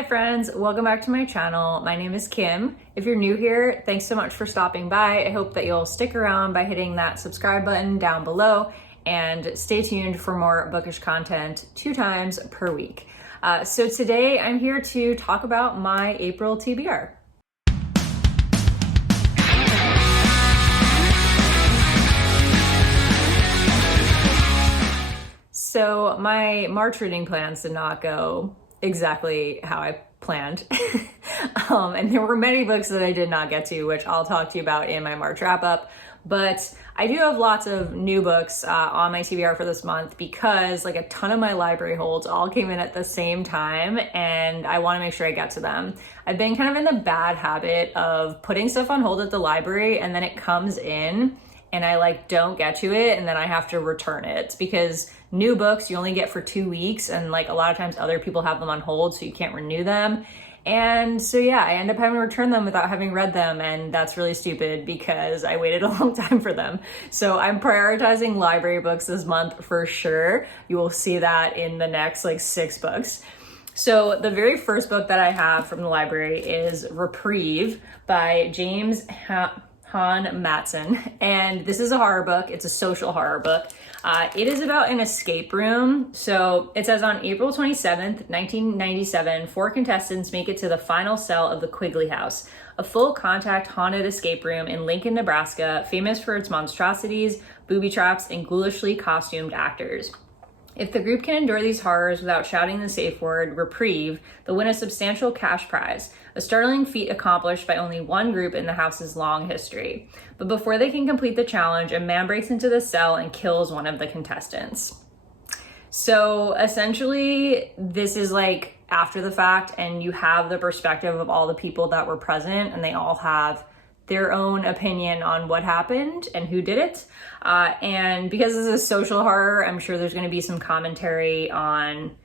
Hi friends, welcome back to my channel. My name is Kim. If you're new here, thanks so much for stopping by. I hope that you'll stick around by hitting that subscribe button down below and stay tuned for more bookish content 2 times per week. So today I'm here to talk about my April TBR. So my March reading plans did not go exactly how I planned. And there were many books that I did not get to, which I'll talk to you about in my March wrap up. But I do have lots of new books on my TBR for this month because like a ton of my library holds all came in at the same time and I want to make sure I get to them. I've been kind of in the bad habit of putting stuff on hold at the library and then it comes in and I like don't get to it and then I have to return it because new books you only get for 2 weeks and like a lot of times other people have them on hold so you can't renew them. And so yeah, I end up having to return them without having read them and that's really stupid because I waited a long time for them. So I'm prioritizing library books this month for sure. You will see that in the next like 6 books. So the very first book that I have from the library is Reprieve by James Han Matson. And this is a horror book. It's a social horror book. It is about an escape room. So it says on April 27th, 1997, 4 contestants make it to the final cell of the Quigley House, a full contact haunted escape room in Lincoln, Nebraska, famous for its monstrosities, booby traps, and ghoulishly costumed actors. If the group can endure these horrors without shouting the safe word, reprieve, they'll win a substantial cash prize, a startling feat accomplished by only one group in the house's long history. But before they can complete the challenge, a man breaks into the cell and kills one of the contestants. So essentially, this is like after the fact, and you have the perspective of all the people that were present, and they all have their own opinion on what happened and who did it. And because this is social horror, I'm sure there's going to be some commentary on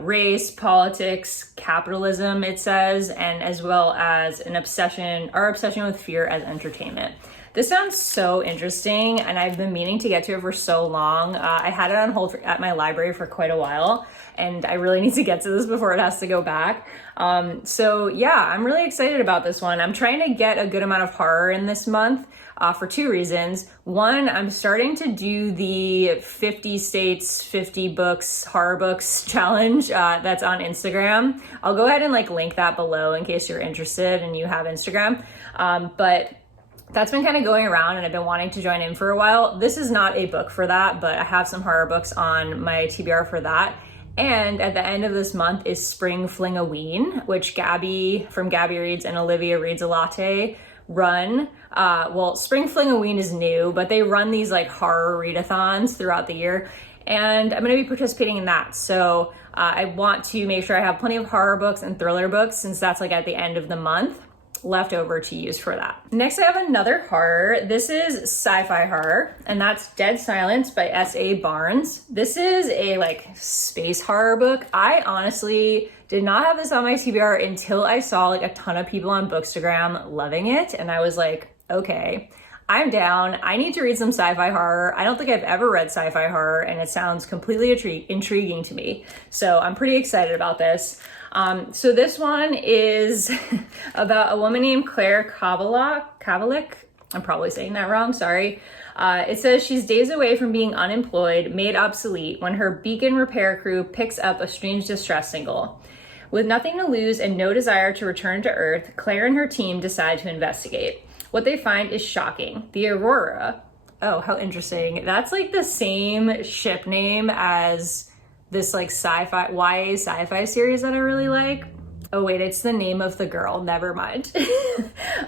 race, politics, capitalism, it says, and as well as our obsession with fear as entertainment. This sounds so interesting, and I've been meaning to get to it for so long. I had it on hold at my library for quite a while, and I really need to get to this before it has to go back. So yeah, I'm really excited about this one. I'm trying to get a good amount of horror in this month for 2 reasons. One, I'm starting to do the 50 states, 50 books, horror books challenge that's on Instagram. I'll go ahead and like link that below in case you're interested and you have Instagram. But that's been kind of going around and I've been wanting to join in for a while. This is not a book for that, but I have some horror books on my TBR for that. And at the end of this month is Spring Fling-O-Ween, which Gabby from Gabby Reads and Olivia Reads a Latte run. Well, Spring Fling-O-Ween is new, but they run these like horror readathons throughout the year. And I'm going to be participating in that. So I want to make sure I have plenty of horror books and thriller books since that's like at the end of the month left over to use for that. Next, I have another horror. This is sci-fi horror, and that's Dead Silence by S.A. Barnes. This is a like space horror book. I honestly did not have this on my TBR until I saw like a ton of people on Bookstagram loving it, and I was like, okay, I'm down. I need to read some sci-fi horror. I don't think I've ever read sci-fi horror, and it sounds completely intriguing to me. So I'm pretty excited about this. So this one is about a woman named Claire Kavalik. I'm probably saying that wrong, sorry. It says she's days away from being unemployed, made obsolete, when her beacon repair crew picks up a strange distress signal. With nothing to lose and no desire to return to Earth, Claire and her team decide to investigate. What they find is shocking. The Aurora. Oh, how interesting. That's like the same ship name as this like sci-fi, YA sci-fi series that I really like. Oh wait, it's the name of the girl, never mind.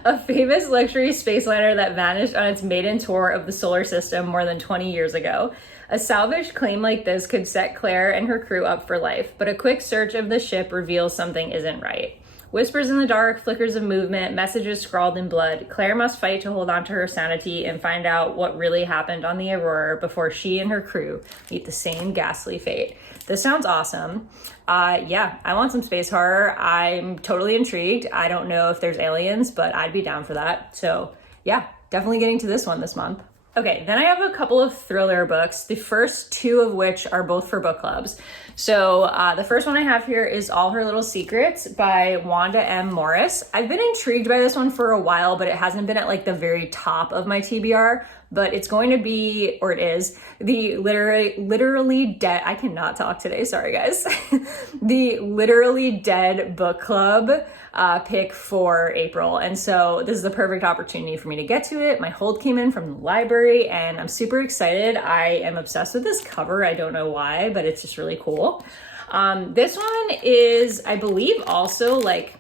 A famous luxury space liner that vanished on its maiden tour of the solar system more than 20 years ago. A salvaged claim like this could set Claire and her crew up for life, but a quick search of the ship reveals something isn't right. Whispers in the dark, flickers of movement, messages scrawled in blood. Claire must fight to hold on to her sanity and find out what really happened on the Aurora before she and her crew meet the same ghastly fate. This sounds awesome. Yeah, I want some space horror. I'm totally intrigued. I don't know if there's aliens, but I'd be down for that. So yeah, definitely getting to this one this month. Okay, then I have a couple of thriller books, the first two of which are both for book clubs. So the first one I have here is All Her Little Secrets by Wanda M. Morris. I've been intrigued by this one for a while, but it hasn't been at like the very top of my TBR. But it's going to be, or it is, the literally dead, I cannot talk today, sorry guys. The Literally Dead book club pick for April. And so this is the perfect opportunity for me to get to it. My hold came in from the library and I'm super excited. I am obsessed with this cover. I don't know why, but it's just really cool. This one is, I believe, also like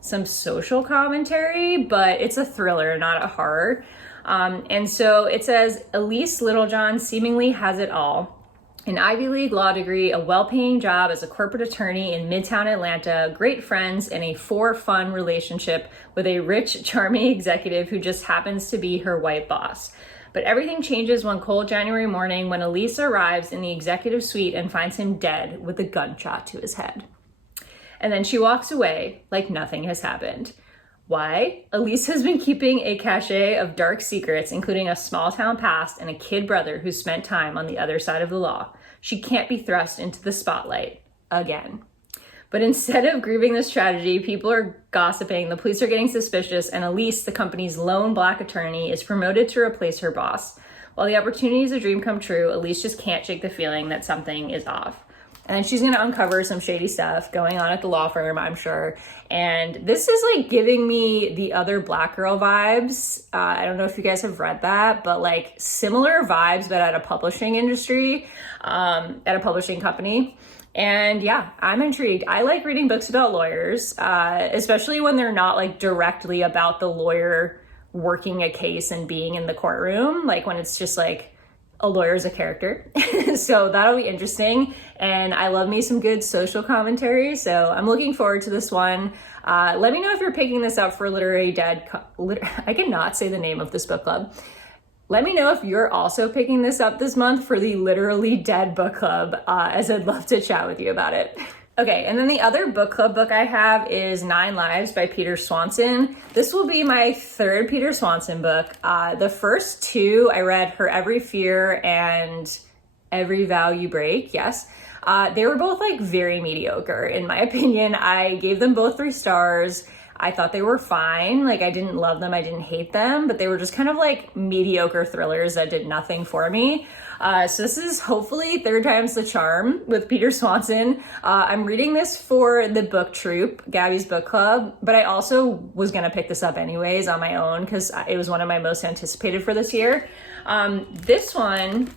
some social commentary, but it's a thriller, not a horror. And so it says, Elise Littlejohn seemingly has it all. An Ivy League law degree, a well-paying job as a corporate attorney in Midtown Atlanta, great friends, and a for-fun relationship with a rich, charming executive who just happens to be her white boss. But everything changes one cold January morning when Elise arrives in the executive suite and finds him dead with a gunshot to his head. And then she walks away like nothing has happened. Why? Elise has been keeping a cachet of dark secrets, including a small town past and a kid brother who spent time on the other side of the law. She can't be thrust into the spotlight again. But instead of grieving this tragedy, people are gossiping, the police are getting suspicious, and Elise, the company's lone black attorney, is promoted to replace her boss. While the opportunity is a dream come true, Elise just can't shake the feeling that something is off. And then she's going to uncover some shady stuff going on at the law firm, I'm sure. And this is like giving me the other Black Girl vibes. I don't know if you guys have read that, but like similar vibes, but at a publishing industry, at a publishing company. And yeah, I'm intrigued. I like reading books about lawyers, especially when they're not like directly about the lawyer working a case and being in the courtroom. Like when it's just like, a lawyer is a character. So that'll be interesting. And I love me some good social commentary. So I'm looking forward to this one. Let me know if you're picking this up for Literally Dead. I cannot say the name of this book club. Let me know if you're also picking this up this month for the Literally Dead book club, as I'd love to chat with you about it. Okay, and then the other book club book I have is 9 Lives by Peter Swanson. This will be my third Peter Swanson book. The first two I read, Her Every Fear and Every Vow You Break, yes. They were both like very mediocre in my opinion. I gave them both 3 stars. I thought they were fine. Like I didn't love them, I didn't hate them, but they were just kind of like mediocre thrillers that did nothing for me. So this is hopefully third time's the charm with Peter Swanson. I'm reading this for the book troupe, Gabby's book club, but I also was gonna pick this up anyways on my own because it was one of my most anticipated for this year. This one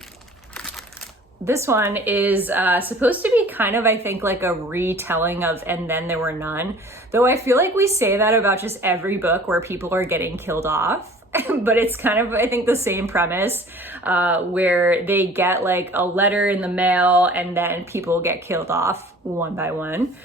is supposed to be kind of, I think, like a retelling of And Then There Were None, though I feel like we say that about just every book where people are getting killed off. But it's kind of, I think, the same premise where they get like a letter in the mail and then people get killed off one by one.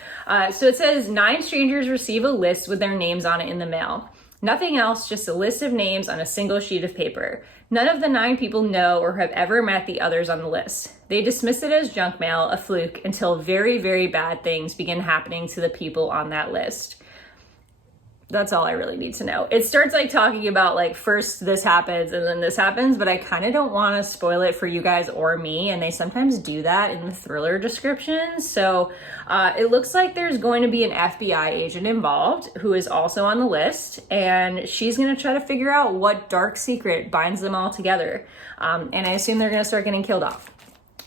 So it says 9 strangers receive a list with their names on it in the mail. Nothing else, just a list of names on a single sheet of paper. None of the 9 people know or have ever met the others on the list. They dismiss it as junk mail, a fluke, until very, very bad things begin happening to the people on that list. That's all I really need to know. It starts like talking about like first this happens and then this happens, but I kind of don't want to spoil it for you guys or me. And they sometimes do that in the thriller descriptions. So it looks like there's going to be an FBI agent involved who is also on the list. And she's going to try to figure out what dark secret binds them all together. And I assume they're going to start getting killed off.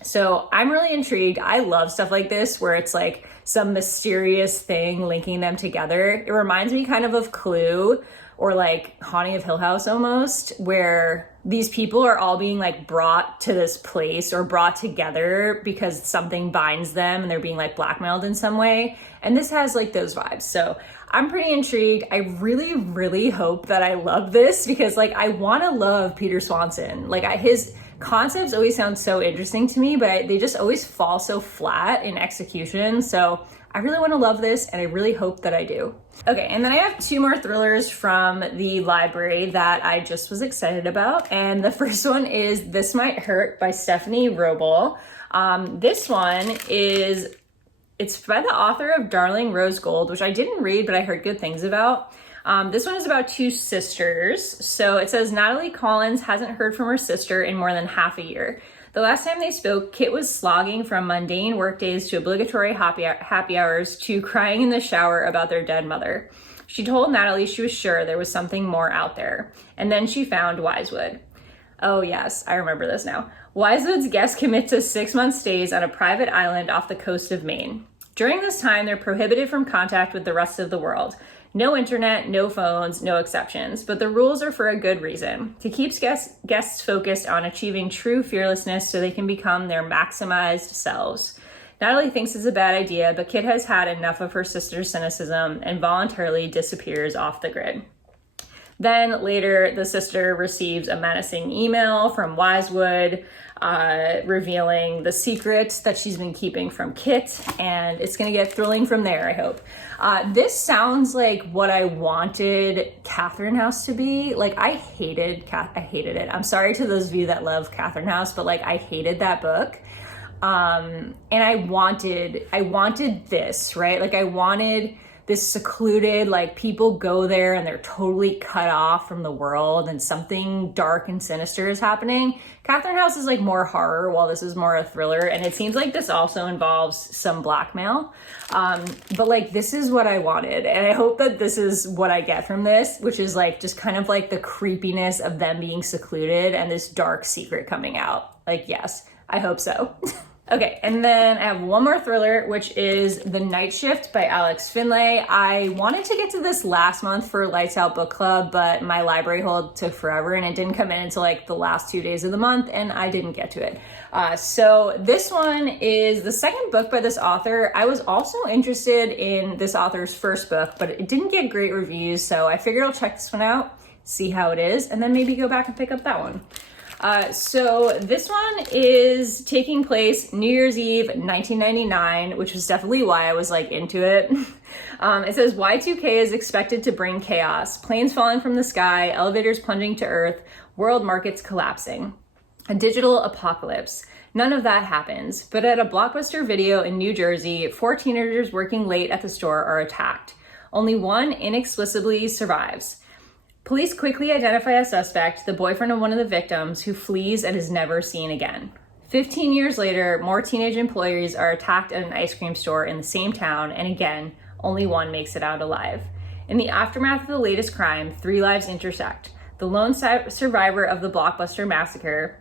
So I'm really intrigued. I love stuff like this where it's like some mysterious thing linking them together. It reminds me kind of Clue or like Haunting of Hill House almost, where these people are all being like brought to this place or brought together because something binds them and they're being like blackmailed in some way. And this has like those vibes. So I'm pretty intrigued. I really, really hope that I love this because like I want to love Peter Swanson. Like his concepts always sound so interesting to me, but they just always fall so flat in execution. So I really want to love this and I really hope that I do. Okay, and then I have 2 more thrillers from the library that I just was excited about. And the first one is This Might Hurt by Stephanie Roble. This one it's by the author of Darling Rose Gold, which I didn't read, but I heard good things about. This one is about two sisters. So it says Natalie Collins hasn't heard from her sister in more than half a year. The last time they spoke, Kit was slogging from mundane workdays to obligatory happy hours to crying in the shower about their dead mother. She told Natalie she was sure there was something more out there. And then she found Wisewood. Oh yes, I remember this now. Wisewood's guests commit to 6-month stays on a private island off the coast of Maine. During this time, they're prohibited from contact with the rest of the world. No internet, no phones, no exceptions, but the rules are for a good reason, to keep guests focused on achieving true fearlessness so they can become their maximized selves. Natalie thinks it's a bad idea, but Kit has had enough of her sister's cynicism and voluntarily disappears off the grid. Then later, the sister receives a menacing email from Wisewood revealing the secret that she's been keeping from Kit, and it's going to get thrilling from there, I hope. This sounds like what I wanted Catherine House to be. Like, I hated it. I'm sorry to those of you that love Catherine House, but like, I hated that book. And I wanted this, right? Like, I wanted this secluded, like, people go there and they're totally cut off from the world and something dark and sinister is happening. Catherine House is like more horror while this is more a thriller. And it seems like this also involves some blackmail. But like, this is what I wanted. And I hope that this is what I get from this, which is like, just kind of like the creepiness of them being secluded and this dark secret coming out. Like, yes, I hope so. Okay, and then I have one more thriller, which is The Night Shift by Alex Finlay. I wanted to get to this last month for Lights Out Book Club, but my library hold took forever and it didn't come in until like the last 2 days of the month and I didn't get to it. So this one is the second book by this author. I was also interested in this author's first book, but it didn't get great reviews, so I figured I'll check this one out, see how it is, and then maybe go back and pick up that one. So this one is taking place New Year's Eve, 1999, which was definitely why I was like into it. It says Y2K is expected to bring chaos, planes falling from the sky, elevators plunging to earth, world markets collapsing, a digital apocalypse. None of that happens, but at a Blockbuster Video in New Jersey, 4 teenagers working late at the store are attacked. Only one inexplicably survives. Police quickly identify a suspect, the boyfriend of one of the victims, who flees and is never seen again. 15 years later, more teenage employees are attacked at an ice cream store in the same town, and again, only one makes it out alive. In the aftermath of the latest crime, 3 lives intersect. The lone survivor of the Blockbuster massacre,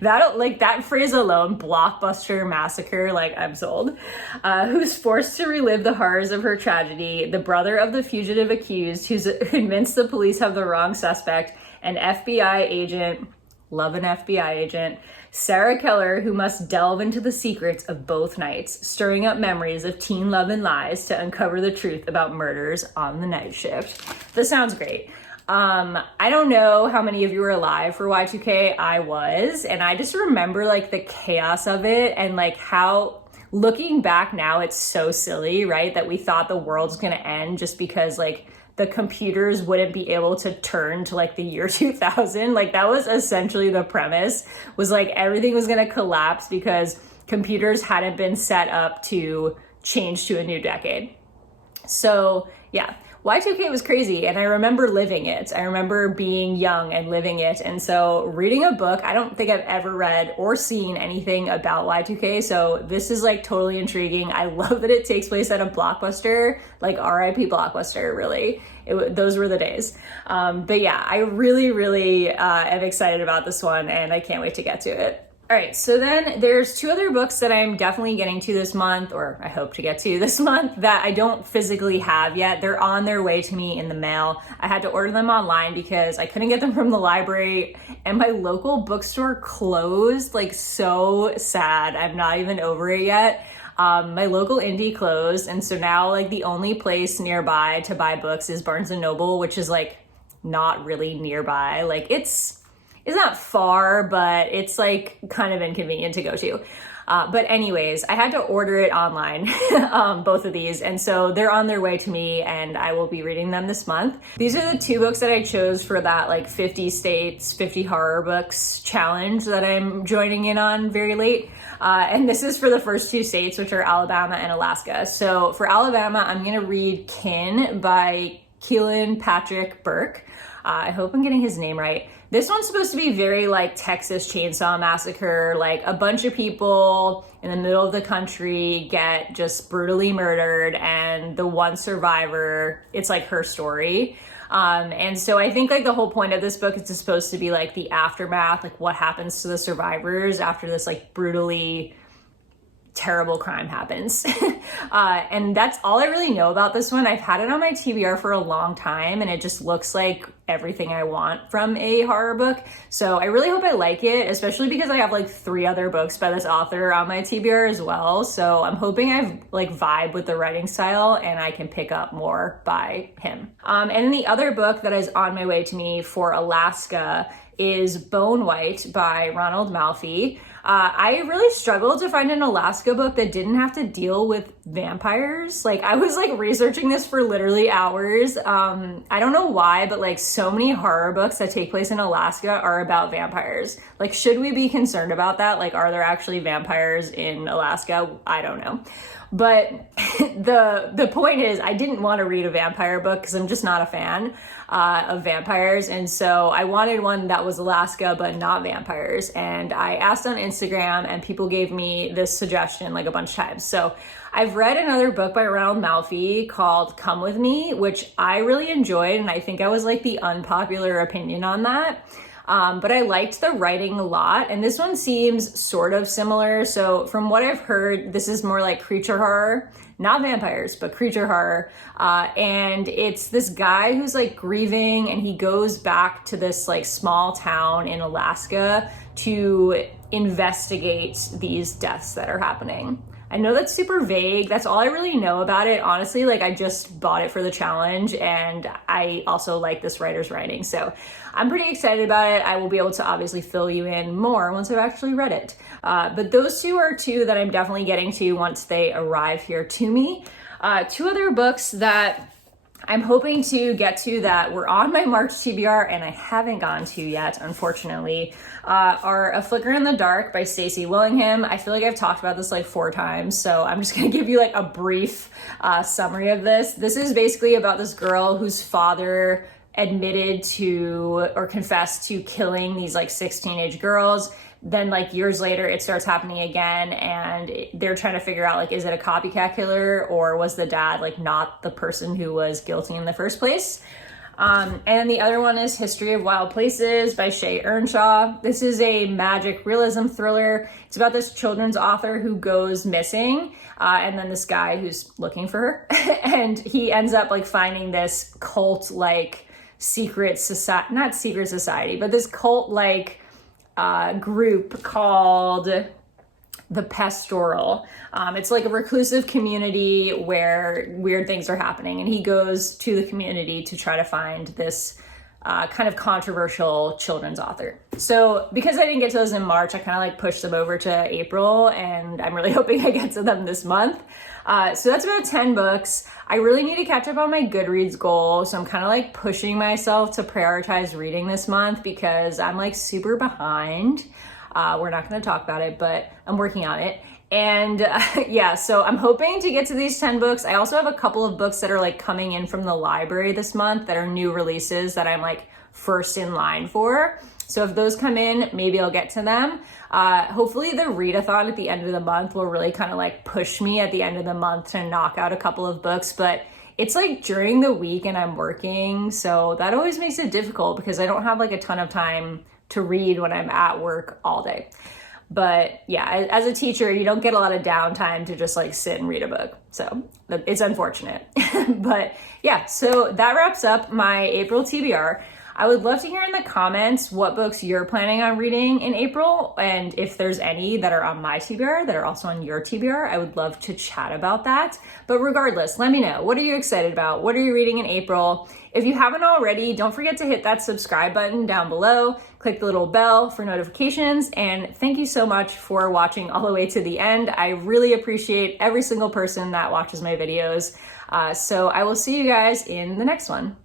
that phrase alone, Blockbuster massacre, like, I'm sold, who's forced to relive the horrors of her tragedy, the brother of the fugitive accused who's convinced the police have the wrong suspect, and FBI agent, love an FBI agent, Sarah Keller, who must delve into the secrets of both nights, stirring up memories of teen love and lies to uncover the truth about murders on the night shift. This sounds great. I don't know how many of you were alive for Y2K. I was, and I just remember like the chaos of it and like how, looking back now, it's so silly, right? That we thought the world's gonna end just because like the computers wouldn't be able to turn to like the year 2000. Like that was essentially the premise, was like everything was gonna collapse because computers hadn't been set up to change to a new decade. So yeah. Y2K was crazy, and I remember living it. I remember being young and living it, and so reading a book, I don't think I've ever read or seen anything about Y2K, so this is like totally intriguing. I love that it takes place at a Blockbuster, like RIP Blockbuster, really. Those were the days. But yeah, I really am excited about this one, and I can't wait to get to it. All right, so then there's 2 other books that I'm definitely getting to this month, or I hope to get to this month, that I don't physically have yet. They're on their way to me in the mail. I had to order them online because I couldn't get them from the library, and my local bookstore closed. Like, so sad. I'm not even over it yet. My local indie closed, and so now like the only place nearby to buy books is Barnes & Noble, which is like not really nearby. Like it's not far, but it's like kind of inconvenient to go to. But anyways, I had to order it online, both of these. And so they're on their way to me and I will be reading them this month. These are the 2 books that I chose for that like 50 states, 50 horror books challenge that I'm joining in on very late. And this is for the first 2 states, which are Alabama and Alaska. So for Alabama, I'm gonna read Kin by Keelan Patrick Burke. I hope I'm getting his name right. This one's supposed to be very like Texas Chainsaw Massacre, like a bunch of people in the middle of the country get just brutally murdered, and the one survivor, it's like her story. And so I think like the whole point of this book is supposed to be like the aftermath, like what happens to the survivors after this like brutally terrible crime happens. And that's all I really know about this one. I've had it on my TBR for a long time, and it just looks like everything I want from a horror book. So I really hope I like it, especially because I have like 3 other books by this author on my TBR as well. So I'm hoping I like vibe with the writing style and I can pick up more by him. And then the other book that is on my way to me for Alaska is Bone White by Ronald Malfi. I really struggled to find an Alaska book that didn't have to deal with vampires. Like I was like researching this for literally hours. I don't know why, but like so many horror books that take place in Alaska are about vampires. Like, should we be concerned about that? Like, are there actually vampires in Alaska? I don't know. But the point is, I didn't want to read a vampire book because I'm just not a fan of vampires. And so I wanted one that was Alaska, but not vampires. And I asked on Instagram and people gave me this suggestion like a bunch of times. So I've read another book by Ronald Malfi called Come With Me, which I really enjoyed. And I think I was like the unpopular opinion on that. But I liked the writing a lot, and this one seems sort of similar. So from what I've heard, this is more like creature horror, not vampires, but creature horror. And it's this guy who's like grieving, and he goes back to this like small town in Alaska to investigate these deaths that are happening. I know that's super vague. That's all I really know about it. Honestly, like I just bought it for the challenge, and I also like this writer's writing. So I'm pretty excited about it. I will be able to obviously fill you in more once I've actually read it. But those 2 are 2 that I'm definitely getting to once they arrive here to me. 2 other books that I'm hoping to get to that were on my March TBR and I haven't gotten to yet, unfortunately, are A Flicker in the Dark by Stacey Willingham. I feel like I've talked about this like 4 times, so I'm just gonna give you like a brief summary of this. This is basically about this girl whose father admitted to or confessed to killing these like 6 teenage girls. Then like years later it starts happening again, and they're trying to figure out like, is it a copycat killer, or was the dad like not the person who was guilty in the first place? And the other one is History of Wild Places by Shay Earnshaw. This is a magic realism thriller. It's about this children's author who goes missing, and then this guy who's looking for her and he ends up like finding this cult like secret society, not secret society, but this cult like group called the Pastoral. It's like a reclusive community where weird things are happening, and he goes to the community to try to find this kind of controversial children's author. So because I didn't get to those in March, I kind of like pushed them over to April, and I'm really hoping I get to them this month. So that's about 10 books. I really need to catch up on my Goodreads goal, so I'm kind of like pushing myself to prioritize reading this month because I'm like super behind. We're not going to talk about it, but I'm working on it. And yeah, so I'm hoping to get to these 10 books. I also have a couple of books that are like coming in from the library this month that are new releases that I'm like first in line for. So if those come in, maybe I'll get to them. Hopefully the readathon at the end of the month will really kind of like push me at the end of the month to knock out a couple of books, but it's like during the week and I'm working. So that always makes it difficult because I don't have like a ton of time to read when I'm at work all day. But yeah, as a teacher, you don't get a lot of downtime to just like sit and read a book. So it's unfortunate. But yeah, so that wraps up my April TBR. I would love to hear in the comments what books you're planning on reading in April, and if there's any that are on my TBR that are also on your TBR, I would love to chat about that. But regardless, let me know. What are you excited about? What are you reading in April? If you haven't already, don't forget to hit that subscribe button down below, click the little bell for notifications, and thank you so much for watching all the way to the end. I really appreciate every single person that watches my videos. So I will see you guys in the next one.